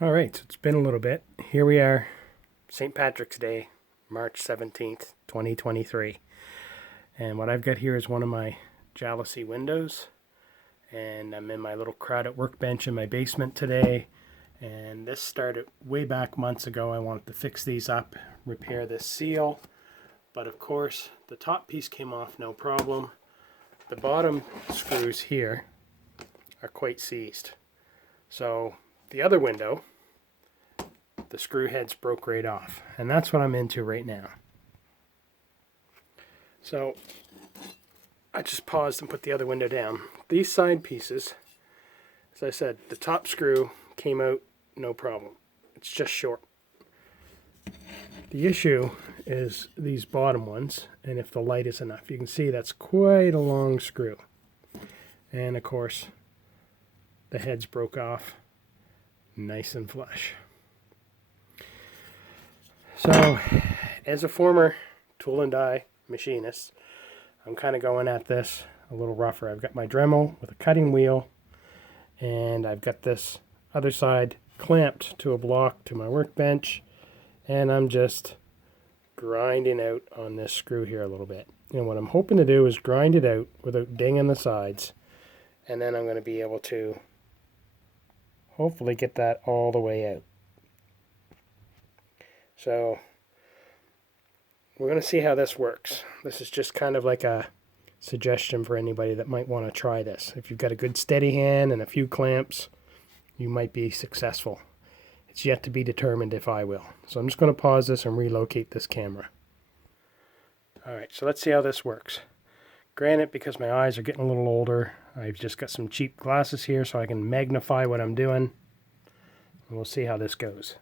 All right, so it's been a little bit. Here we are, St. Patrick's Day, March 17th, 2023. And what I've got here is one of my jalousie windows. And I'm in my little crowded workbench in my basement today. And this started way back months ago. I wanted to fix these up, repair this seal. But of course, the top piece came off no problem. The bottom screws here are quite seized. So the other window, the screw heads broke right off, and that's what I'm into right now. So I just paused and put the other window down. These side pieces, as I said, the top screw came out no problem. It's just short. The issue is these bottom ones, and if the light is enough, you can see that's quite a long screw. And of course, the heads broke off nice and flush. So, as a former tool and die machinist, I'm kind of going at this a little rougher. I've got my Dremel with a cutting wheel, and I've got this other side clamped to a block to my workbench, and I'm just grinding out on this screw here a little bit. And what I'm hoping to do is grind it out without dinging the sides, and then I'm going to be able to hopefully get that all the way out. So we're going to see how this works. This is just kind of like a suggestion for anybody that might want to try this. If you've got a good steady hand and a few clamps, you might be successful. It's yet to be determined if I will. So I'm just going to pause this and relocate this camera. Alright, so let's see how this works. Granted, because my eyes are getting a little older, I've just got some cheap glasses here so I can magnify what I'm doing. And we'll see how this goes.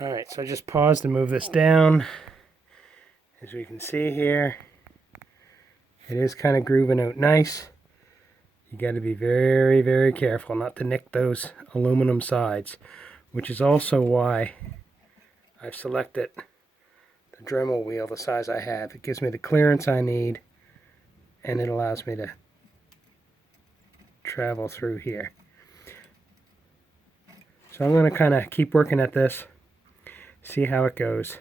Alright, so I just paused to move this down. As we can see here, it is kind of grooving out nice. You got to be very, very careful not to nick those aluminum sides, which is also why I've selected the Dremel wheel the size I have. It gives me the clearance I need, and it allows me to travel through here. So I'm going to kind of keep working at this, see how it goes,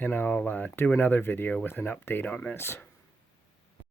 and I'll do another video with an update on this.